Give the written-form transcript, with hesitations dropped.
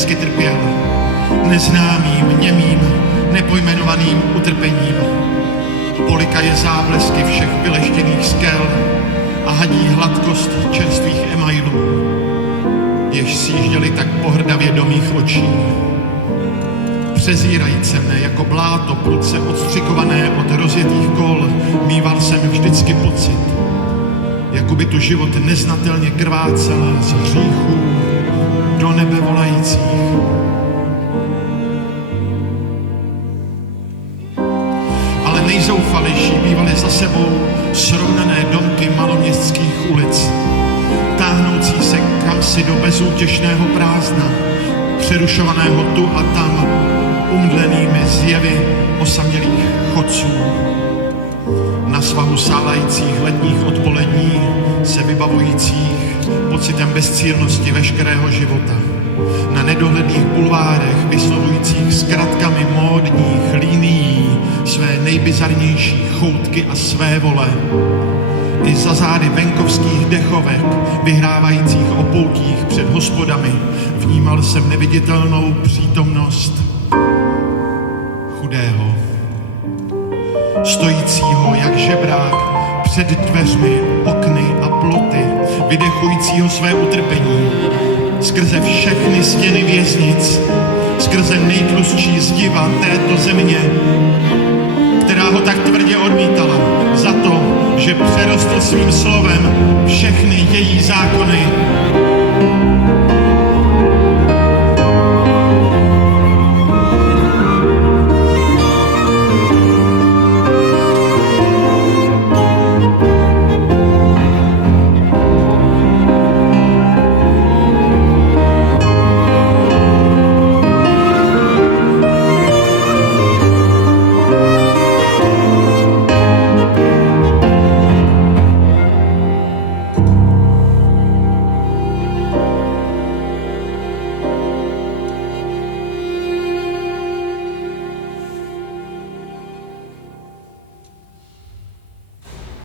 vždycky trpěl. Neznámým, němým, nepojmenovaným utrpením. Polikaje záblesky všech vyleštěných skel a hadí hladkost čerstvých emailů, jež sjížděli tak pohrdavě do mých očí. Přezírajíce mne jako bláto prudce odstřikované od rozjetých kol, mýval jsem vždycky pocit, jako by tu život neznatelně krvácel z hříchů do nebe volajících. Ale nejzoufalejší bývaly za sebou srovnané domky maloměstských ulic, táhnoucí se kamsi do bezútěšného prázdna, přerušovaného tu a tam umdlenými zjevy osamělých chodců. Na svahu sálajících letních odpolední se vybavujících pocitem bezcílnosti veškerého života. Na nedohledných bulvárech vyslovujících zkratkami módních linií své nejbizarnější choutky a své vole. I za zády venkovských dechovek, vyhrávajících o poutích před hospodami, vnímal jsem neviditelnou přítomnost chudého, stojícího jak žebrák před dveřmi, okny a ploty, vydechujícího své utrpení skrze všechny stěny věznic, skrze nejtlustší zdiva této země, která ho tak tvrdě odmítala za to, že přerostl svým slovem všechny její zákony.